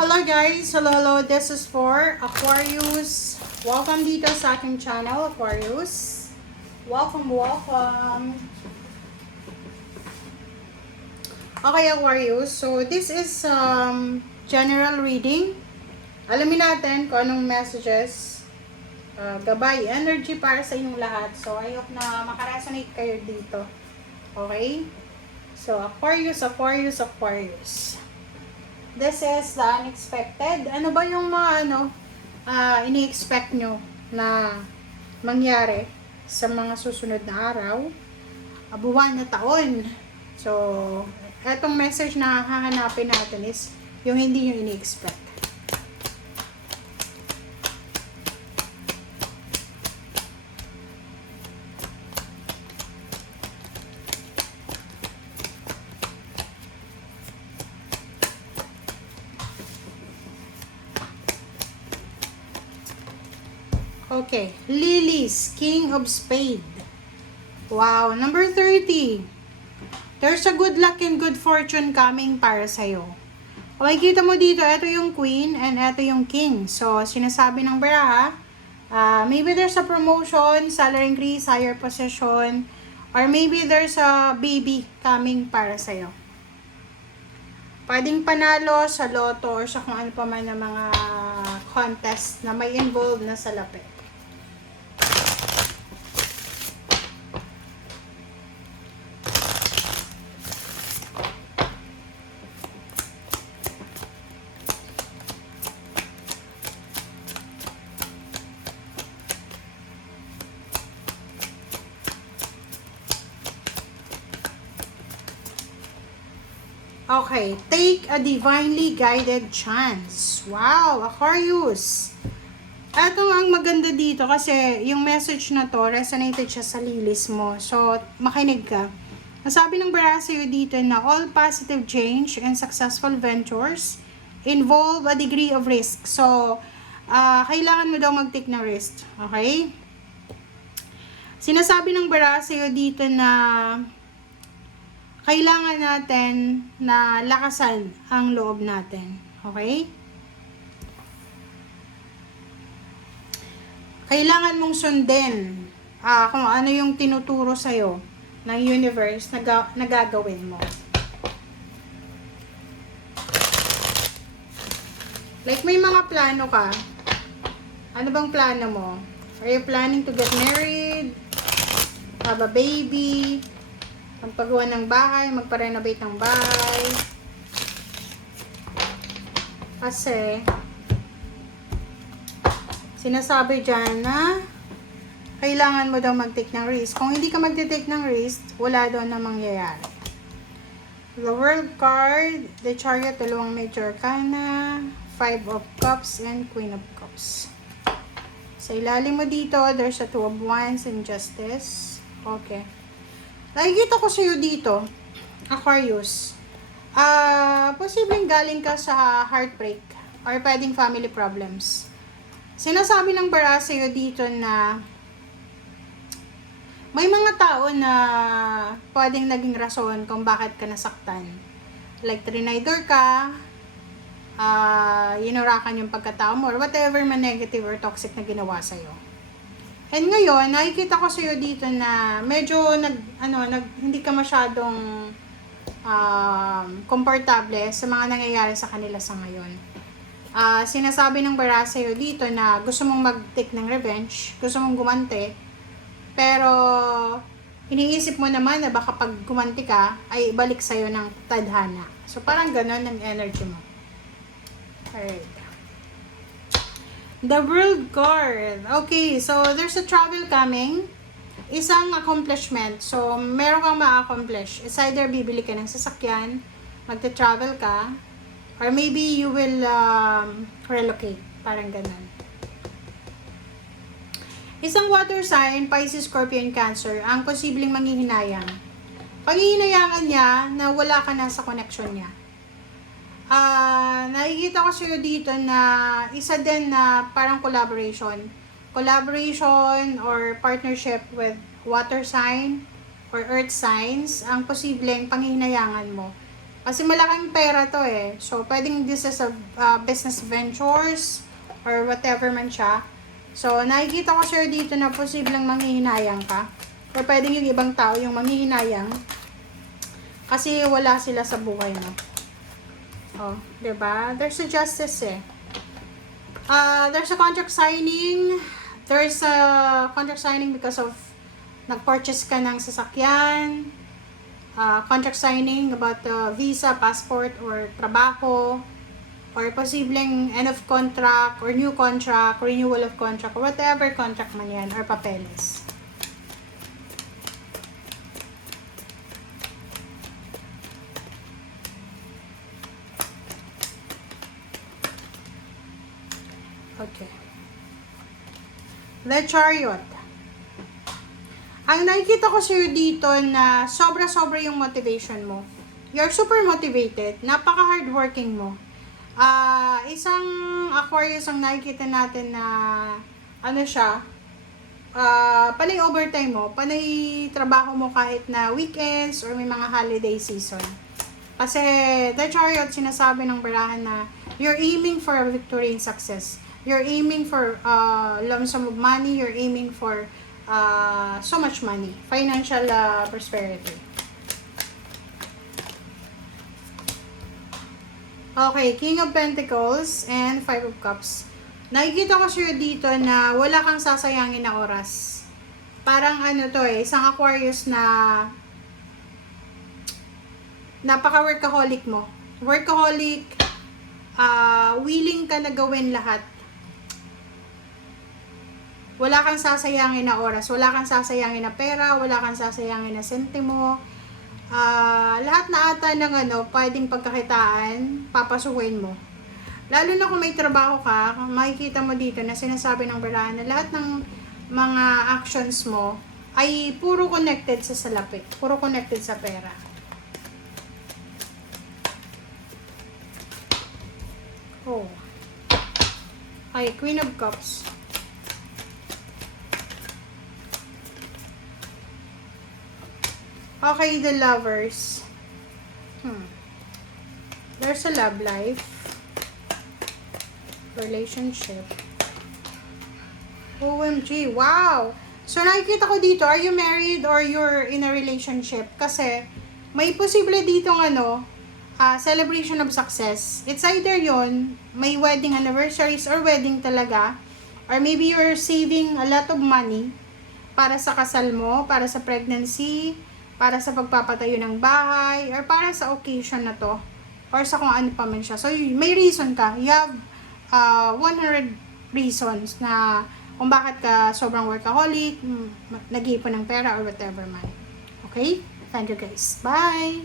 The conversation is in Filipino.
Hello guys! Hello, this is for Aquarius. Welcome dito sa aking channel, Aquarius. Welcome. Okay, Aquarius. So, this is general reading. Alamin natin kung anong messages, gabay, energy para sa inyong lahat. So, I hope na makaresonate kayo dito. Okay? So, Aquarius. This is the unexpected. Ano ba yung mga ini-expect nyo na mangyari sa mga susunod na araw, buwan na taon? So, etong message na hahanapin natin is yung hindi nyo ini-expect. Okay, Lilies, King of Spade. Wow, number 30. There's a good luck and good fortune coming para sa'yo. Okay, kita mo dito, ito yung Queen and ito yung King. So, sinasabi ng baraha, maybe there's a promotion, salary increase, higher position, or maybe there's a baby coming para sa'yo. Pwedeng panalo sa loto or sa kung ano pa man na mga contest na may involved na salapi. Okay, take a divinely guided chance. Wow, Aquarius. Ito ang maganda dito kasi yung message na to, resonated siya sa lilis mo. So, makinig ka. Nasabi ng baraha sa'yo dito na all positive change and successful ventures involve a degree of risk. So, kailangan mo daw mag-take ng risk. Okay? Sinasabi ng baraha sa'yo dito na kailangan natin na lakasan ang loob natin. Okay? Kailangan mong sundin kung ano yung tinuturo sa'yo ng universe na gagawin mo. Like may mga plano ka. Ano bang plano mo? Are you planning to get married? Have a baby? Magpagawa ng bahay, magpa-renovate ng bahay. Kasi, sinasabi dyan na kailangan mo daw mag-take ng risk. Kung hindi ka mag-take ng risk, wala daw na mangyayari. The World card, the Chariot, dalawang Major Arcana, 5 of Cups, and Queen of Cups. Sa ilalim mo dito, there's a 2 of Wands and Justice. Okay. Nakikita ko sa'yo dito, Aquarius, posibleng galing ka sa heartbreak or pwedeng family problems. Sinasabi ng baraha sa'yo dito na may mga tao na pwedeng naging rason kung bakit ka nasaktan. Like, trinidor ka, inurakan yung pagkatao mo, or whatever man negative or toxic na ginawa sa'yo. And ngayon, nakikita ko sa'yo dito na medyo hindi ka masyadong komportable sa mga nangyayari sa kanila sa ngayon. Sinasabi ng baraha sa'yo dito na gusto mong mag-take ng revenge, gusto mong gumanti, pero iniisip mo naman na baka pag gumanti ka, ay ibalik sa'yo ng tadhana. So, parang ganon ang energy mo. Alright. The World card. Okay, so there's a travel coming. Isang accomplishment. So, meron kang ma-accomplish. It's either bibili ka ng sasakyan, magta-travel ka, or maybe you will relocate. Parang ganun. Isang water sign, Pisces, Scorpio, and Cancer, ang posibleng manghihinayang. Panghihinayangan niya na wala ka na sa connection niya. Nakikita ko sa'yo dito na isa din na parang collaboration or partnership with water sign or earth signs ang posibleng panghihinayangan mo. Kasi malaking pera to eh. So, pwedeng this is a business ventures or whatever man siya. So, nakikita ko sir dito na posibleng manghihinayang ka. Or pwedeng yung ibang tao yung manghihinayang. Kasi wala sila sa buhay mo. Oh, diba? There's a justice eh. There's a contract signing. There's a contract signing because of nag-purchase ka ng sasakyan. Contract signing about visa, passport, or trabaho, or posibleng end of contract, or new contract, renewal of contract, or whatever contract man yan, or papeles. Okay. The Chariot. Ang nakikita ko sa'yo dito na sobra-sobra yung motivation mo. You're super motivated. Napaka-hardworking mo. Isang Aquarius ang nakikita natin na ano siya, panay overtime mo, panay trabaho mo kahit na weekends or may mga holiday season. Kasi the Chariot, sinasabi ng barahan na you're aiming for a victory and success. You're aiming for lump sum of money. You're aiming for so much money. Financial prosperity. Okay, King of Pentacles and Five of Cups. Nakikita ko sa'yo dito na wala kang sasayangin na oras. Parang ano to eh, isang Aquarius na napaka-workaholic mo. Workaholic, willing ka na gawin lahat. Wala kang sasayangin na oras, wala kang sasayangin na pera, wala kang sasayangin na sentimo. Lahat na ata ng pwedeng pagkakitaan, papasukin mo. Lalo na kung may trabaho ka, makikita mo dito na sinasabi ng barahan na lahat ng mga actions mo ay puro connected sa salapi, puro connected sa pera. Oh. Ay, Queen of Cups. Okay, the Lovers. There's a love life. Relationship. OMG, wow! So, nakikita ko dito, are you married or you're in a relationship? Kasi, may posible ditong celebration of success. It's either yon, may wedding anniversaries or wedding talaga. Or maybe you're saving a lot of money para sa kasal mo, para sa pregnancy, para sa pagpapatayo ng bahay, or para sa occasion na to, or sa kung ano pa man siya. So, may reason ka. You have 100 reasons na kung bakit ka sobrang workaholic, nag-iipon ng pera, or whatever man. Okay? Thank you guys. Bye!